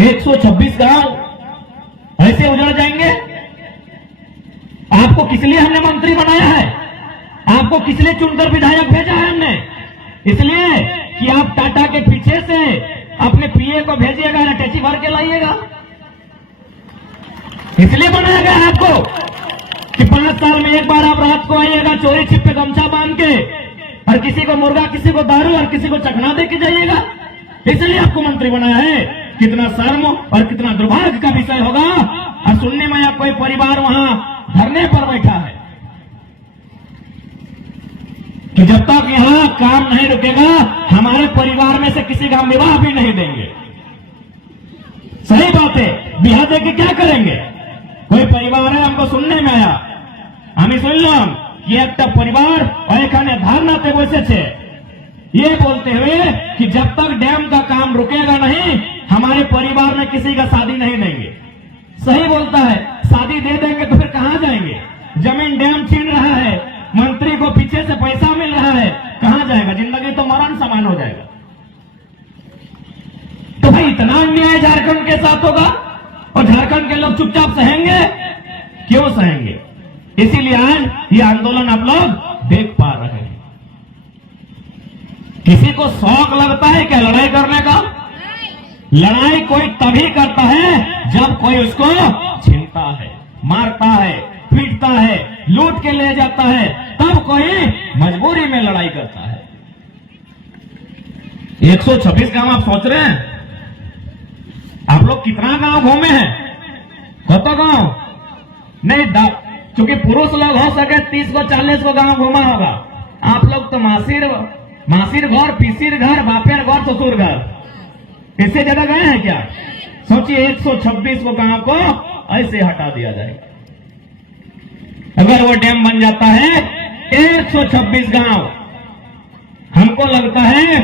126 गांव ऐसे उजड़ जाएंगे? आपको किस लिए हमने मंत्री बनाया है? आपको किस लिए चुनकर विधायक भेजा है हमने? इसलिए कि आप टाटा के पीछे से अपने पीए को भेजिएगा, अटैची भर के लाइएगा। इसलिए बनाया गया आपको कि 5 साल में एक बार आप रात को आइएगा, चोरी छिप पे गमछा बांध के, और किसी को मुर्गा, किसी को दारू और किसी को चखना दे के जाइएगा। इसलिए आपको मंत्री बनाया है। कितना शर्म और कितना दुर्भाग्य का विषय होगा। और सुनने में या कोई परिवार वहां धरने पर बैठा है कि जब तक यहां काम नहीं रुकेगा हमारे परिवार में से किसी का विवाह भी नहीं देंगे। सही बात है, ब्याह दे के क्या करेंगे? कोई परिवार है, हमको सुनने में आया, हमें सुनलाम कि एक परिवार और एक धारणा थे वैसे थे, ये बोलते हुए कि जब तक डैम का काम रुकेगा नहीं हमारे परिवार में किसी का शादी नहीं देंगे। सही बोलता है, शादी दे देंगे तो फिर कहां जाएंगे? जमीन डैम छीन रहा है, मंत्री को पीछे से पैसा मिल रहा है, कहां जाएगा? जिंदगी तो मरण समान हो जाएगा। तो भाई इतना अन्याय झारखंड के साथ होगा और झारखंड के लोग चुपचाप सहेंगे? क्यों सहेंगे? इसीलिए आज ये आंदोलन आप लोग देख पा रहे हैं। किसी को शौक लगता है क्या लड़ाई करने का? लड़ाई कोई तभी करता है जब कोई उसको छीनता है, मारता है, पीटता है, लूट के ले जाता है, तब कोई मजबूरी में लड़ाई करता है। 126 गांव आप सोच रहे हैं? आप लोग कितना गांव घूमे हैं? कतो गांव नहीं, क्योंकि पुरुष लोग हो सके 30 को 40 को गांव घूमा होगा। आप लोग तो मासिर घर, पीसिर घर, बापेर घर, ससुर घर, इससे ज्यादा गए हैं क्या? सोचिए 126 को गांव को ऐसे हटा दिया जाएगा। अगर वो डैम बन जाता है 126 गांव, हमको लगता है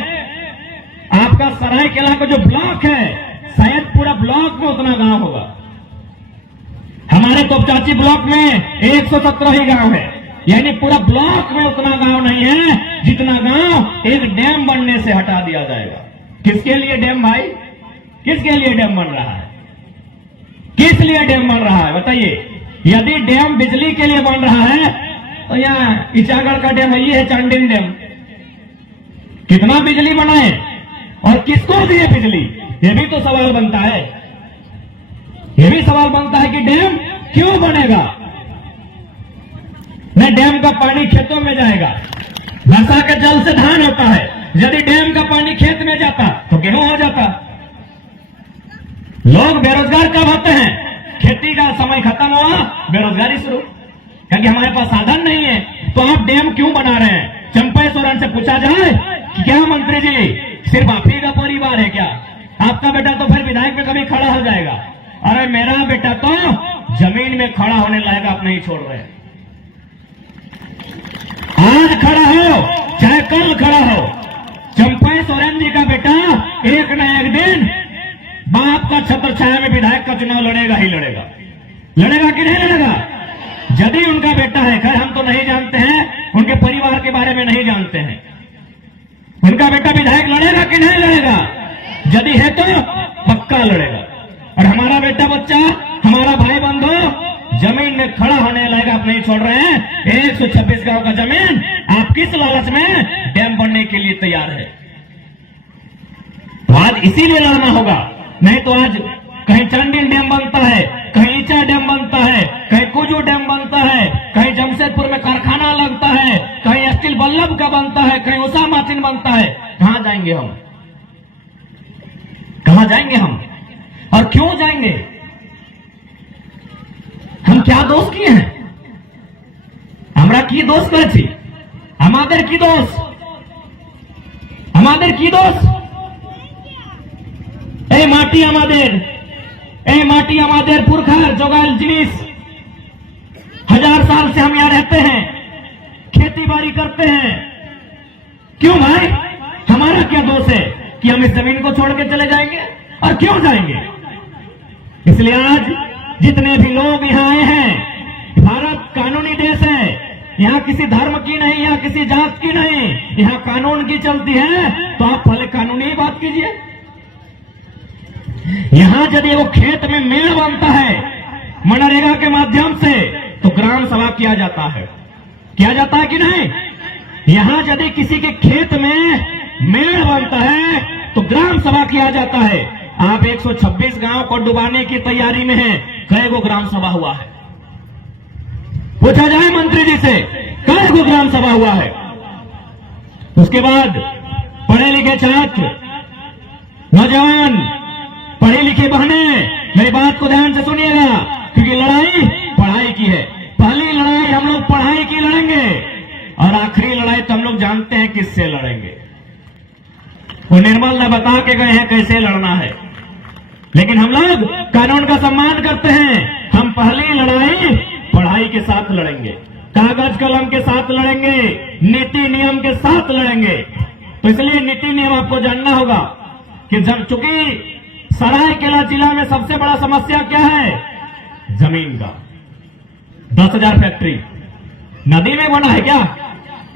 आपका सरायकेला का जो ब्लॉक है शायद पूरा ब्लॉक में उतना गांव होगा। हमारे तोपचाची ब्लॉक में 117 ही गांव है, यानी पूरा ब्लॉक में उतना गांव नहीं है जितना गांव एक डैम बनने से हटा दिया जाएगा। किसके लिए डैम भाई? किसके लिए डैम बन रहा है? किस लिए डैम बन रहा है बताइए? यदि डैम बिजली के लिए बन रहा है तो यहाँ इचागढ़ का डैम ये है, चांडिल डैम, कितना बिजली बनाए और किसको दिए बिजली? ये भी तो सवाल बनता है। ये भी सवाल बनता है कि डैम क्यों बनेगा? न डैम का पानी खेतों में जाएगा, वर्षा के जल से धान होता है। यदि डैम का पानी खेत में जाता तो गेहूं हो जाता। लोग बेरोजगार कब होते हैं? खेती का समय खत्म हुआ, बेरोजगारी शुरू, क्योंकि हमारे पास साधन नहीं है। तो आप डैम क्यों बना रहे हैं? चंपा सोरेन से पूछा जाए कि क्या मंत्री जी सिर्फ आप ही का परिवार है क्या? आपका बेटा तो फिर विधायक में कभी खड़ा हो जाएगा। अरे मेरा बेटा तो जमीन में खड़ा होने लायक आप नहीं छोड़ रहे। आज खड़ा हो चाहे कल खड़ा हो, चंपा सोरेन जी का बेटा एक न एक दिन बाप का छत्र छाया में विधायक का चुनाव लड़ेगा ही लड़ेगा। लड़ेगा कि नहीं लड़ेगा? यदि उनका बेटा है, खैर हम तो नहीं जानते हैं, उनके परिवार के बारे में नहीं जानते हैं, उनका बेटा विधायक लड़ेगा कि नहीं लड़ेगा? यदि है तो पक्का लड़ेगा। और हमारा बेटा बच्चा, हमारा भाई बंधु जमीन में खड़ा होने लायक आप नहीं छोड़ रहे हैं। 126 गांव का जमीन आप किस लालच में डैम बनने के लिए तैयार है? तो आज इसीलिए लड़ना होगा, नहीं तो आज कहीं चांडिल डैम बनता है, कहीं ईचा डैम बनता है, कहीं कुजू डैम बनता है, कहीं जमशेदपुर में कारखाना लगता है, कहीं स्टील बल्लभ का बनता है, कहीं उषा मार्टिन बनता है। कहां जाएंगे हम? कहां जाएंगे हम? और क्यों जाएंगे? हम क्या दोष किए हैं? हमरा की दोष करे छी? हमारे की दोष? हमारे की दोष? ए माटी हमारे पुरखा जोगाल जिनिस, 1000 साल से हम यहां रहते हैं, खेती बाड़ी करते हैं। क्यों भाई? हमारा क्या दोष है कि हम इस जमीन को छोड़ के चले जाएंगे? और क्यों जाएंगे? इसलिए आज जितने भी लोग यहाँ आए हैं, भारत कानूनी देश है, यहाँ किसी धर्म की नहीं, यहाँ किसी जात की नहीं, यहाँ कानून की चलती है। तो आप पहले कानूनी बात कीजिए। यहां यदि वो खेत में मेड़ बनता है मनरेगा के माध्यम से तो ग्राम सभा किया जाता है कि नहीं? यहां यदि किसी के खेत में मेड़ बनता है तो ग्राम सभा किया जाता है। आप 126 गांव को डुबाने की तैयारी में हैं, कई गो ग्राम सभा हुआ है? पूछा जाए मंत्री जी से, कई गो ग्राम सभा हुआ है? उसके बाद पढ़े लिखे छात्र, नौजवान, पढ़ी लिखी बहनें, मेरी बात को ध्यान से सुनिएगा, क्योंकि लड़ाई पढ़ाई की है। पहली लड़ाई हम लोग पढ़ाई की लड़ेंगे और आखिरी लड़ाई तो हम लोग जानते हैं किससे लड़ेंगे। वो निर्मल ने बता के गए हैं कैसे लड़ना है, लेकिन हम लोग कानून का सम्मान करते हैं। हम पहली लड़ाई पढ़ाई के साथ लड़ेंगे, कागज कलम के साथ लड़ेंगे, नीति नियम के साथ लड़ेंगे। तो इसलिए नीति नियम आपको जानना होगा कि जब चूंकि सरायकेला जिला में सबसे बड़ा समस्या क्या है? जमीन का। 10,000 फैक्ट्री नदी में बना है क्या?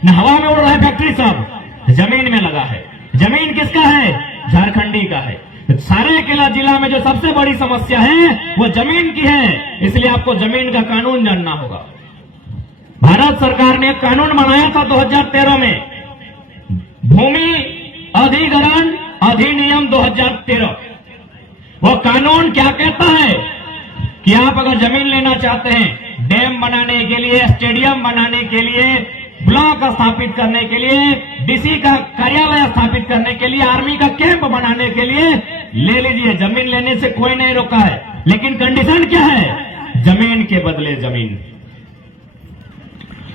न हवा में उड़ रहा है फैक्ट्री, सब जमीन में लगा है। जमीन किसका है? झारखंडी का है। सरायकेला जिला में जो सबसे बड़ी समस्या है वो जमीन की है, इसलिए आपको जमीन का कानून जानना होगा। भारत सरकार ने एक कानून बनाया था 2013 में, भूमि अधिग्रहण अधिनियम 2013। वो कानून क्या कहता है कि आप अगर जमीन लेना चाहते हैं, डैम बनाने के लिए, स्टेडियम बनाने के लिए, ब्लॉक स्थापित करने के लिए, डीसी का कार्यालय स्थापित करने के लिए, आर्मी का कैंप बनाने के लिए, ले लीजिए। जमीन लेने से कोई नहीं रोका है, लेकिन कंडीशन क्या है? जमीन के बदले जमीन।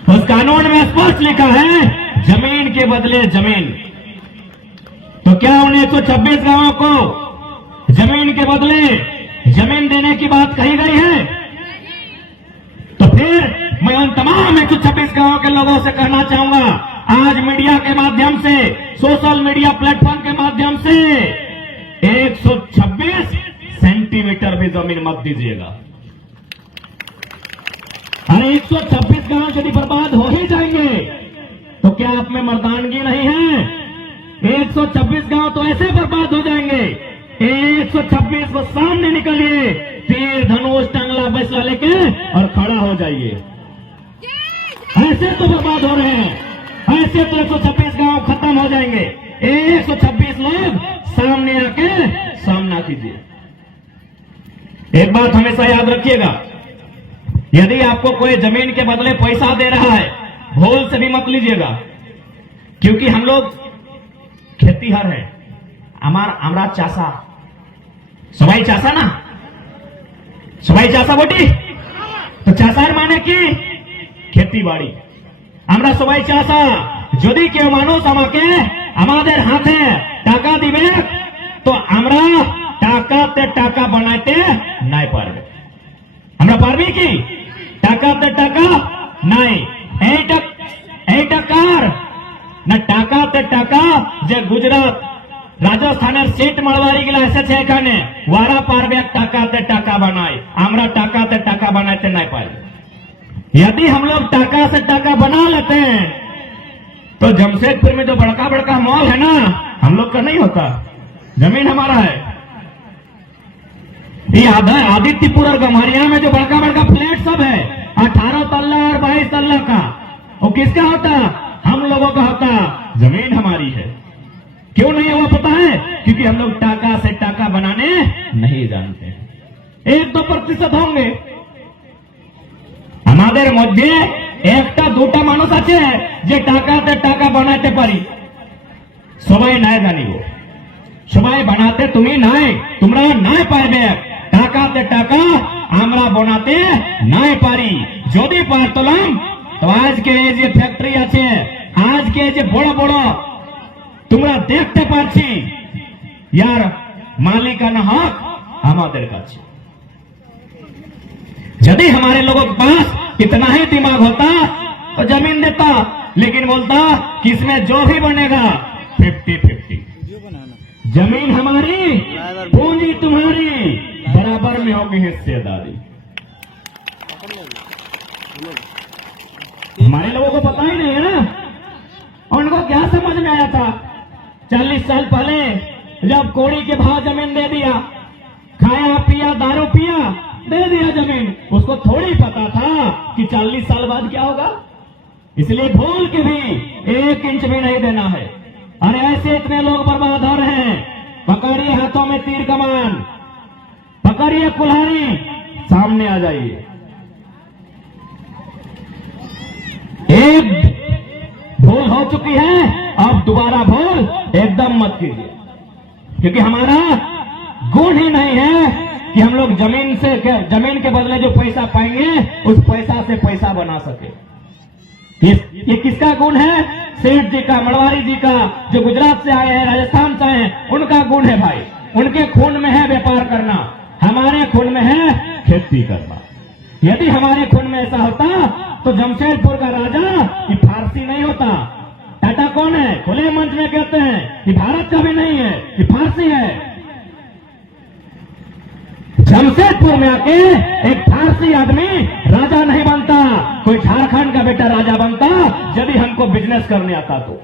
उस कानून में स्पष्ट लिखा है जमीन के बदले जमीन। तो क्या उन 126 गांवों को जमीन के बदले जमीन देने की बात कही गई है? तो फिर मैं उन तमाम 126 गांवों के लोगों से कहना चाहूंगा, आज मीडिया के माध्यम से, सोशल मीडिया प्लेटफॉर्म के माध्यम से 126 सेंटीमीटर भी जमीन मत दीजिएगा। अरे 126 गांव यदि बर्बाद हो ही जाएंगे तो क्या आप में मर्दानगी नहीं है? 126 गांव तो ऐसे बर्बाद हो जाएंगे। 126 को सामने निकलिए, तीर धनुष टंगला फैसला लेके और खड़ा हो जाइए। ऐसे तो बर्बाद हो रहे हैं, ऐसे तो 126 गांव खत्म हो जाएंगे। 126 लोग सामने आके सामना कीजिए। एक बात हमेशा याद रखिएगा, यदि आपको कोई जमीन के बदले पैसा दे रहा है, भूल से भी मत लीजिएगा, क्योंकि हम लोग खेतीहर है। हमारा चासा, सबाई चासा ना, सबाई चासा बोटी, तो चाषार माने की खेती बाड़ी। আমরা সবাই চাষা, যদি কেউ মানুষ আমাকে আমাদের হাতে টাকা দিবে তো আমরা টাকাতে টাকা বানাইতে নাই পারবে। আমরা পারবি কি? টাকাতে টাকা নাই। এইটা কার না? টাকাতে টাকা যে গুজরাট রাজস্থানের সিট মারওয়ারি গুলা এসেছে এখানে, ওরা পারবে টাকাতে টাকা বানায়, আমরা টাকাতে টাকা বানাইতে নাই পারবে। यदि हम लोग टाका से टाका बना लेते हैं तो जमशेदपुर में जो बड़का बड़का मॉल है ना, हम लोग का नहीं होता, जमीन हमारा है। ये आदित्यपुर और गम्हरिया में जो बड़का बड़का फ्लैट सब है, 18 तल्ला और 22 तल्ला का, वो किसका होता? हम लोगों का होता। जमीन हमारी है। क्यों नहीं है वो पता है? क्योंकि हम लोग टाका से टाका बनाने नहीं जानते हैं। 1-2% होंगे আমাদের মধ্যে, একটা দুটা মানুষ আছে যে টাকাতে টাকা বানাতে পারি, সবাই নাই জানিব, সবাই বানাতে তুমি নাই, তোমরা নাই পারবে। টাকাতে টাকা আমরা বানাতে নাই পারি। যদি পারতাম তো আজকে এই যে ফ্যাক্টরি আছে, আজকে যে বড় বড় তোমরা দেখতে পাচ্ছি, यार মালিকানা হক আমাদের কাছে। यदि हमारे लोगों के पास इतना ही दिमाग होता तो जमीन देता, लेकिन बोलता कि इसमें जो भी बनेगा 50-50, जमीन हमारी, पूंजी तुम्हारी, बराबर में होगी हिस्सेदारी। हमारे लोगों को पता ही नहीं है ना, उनको क्या समझ में आया था 40 साल पहले जब कोड़ी के भाव जमीन दे दिया, खाया पिया दारू पिया, दे दिया जमीन। उसको थोड़ी पता था कि 40 साल बाद क्या होगा, इसलिए भूल के भी 1 इंच भी नहीं देना है। अरे ऐसे इतने लोग बर्बाद हो रहे हैं। पकड़िए हाथों में तीर कमान, पकड़िए कुल्हाड़ी, सामने आ जाइए। एक भूल हो चुकी है, अब दोबारा भूल एकदम मत कीजिए, क्योंकि हमारा गुण ही नहीं है कि हम लोग जमीन के बदले जो पैसा पाएंगे उस पैसा से पैसा बना सके। ये किसका गुण है? सेठ जी का, मड़वारी जी का, जो गुजरात से आए हैं, राजस्थान से आए हैं, उनका गुण है भाई। उनके खून में है व्यापार करना, हमारे खून में है खेती करना। यदि हमारे खून में ऐसा होता तो जमशेदपुर का राजा ये फारसी नहीं होता। टाटा कौन है? खुले मंच में कहते हैं कि भारत का भी नहीं है, ये फारसी है। जमशेदपुर में आके एक फारसी आदमी राजा नहीं बनता, कोई झारखंड का बेटा राजा बनता, यदि हमको बिजनेस करने आता तो।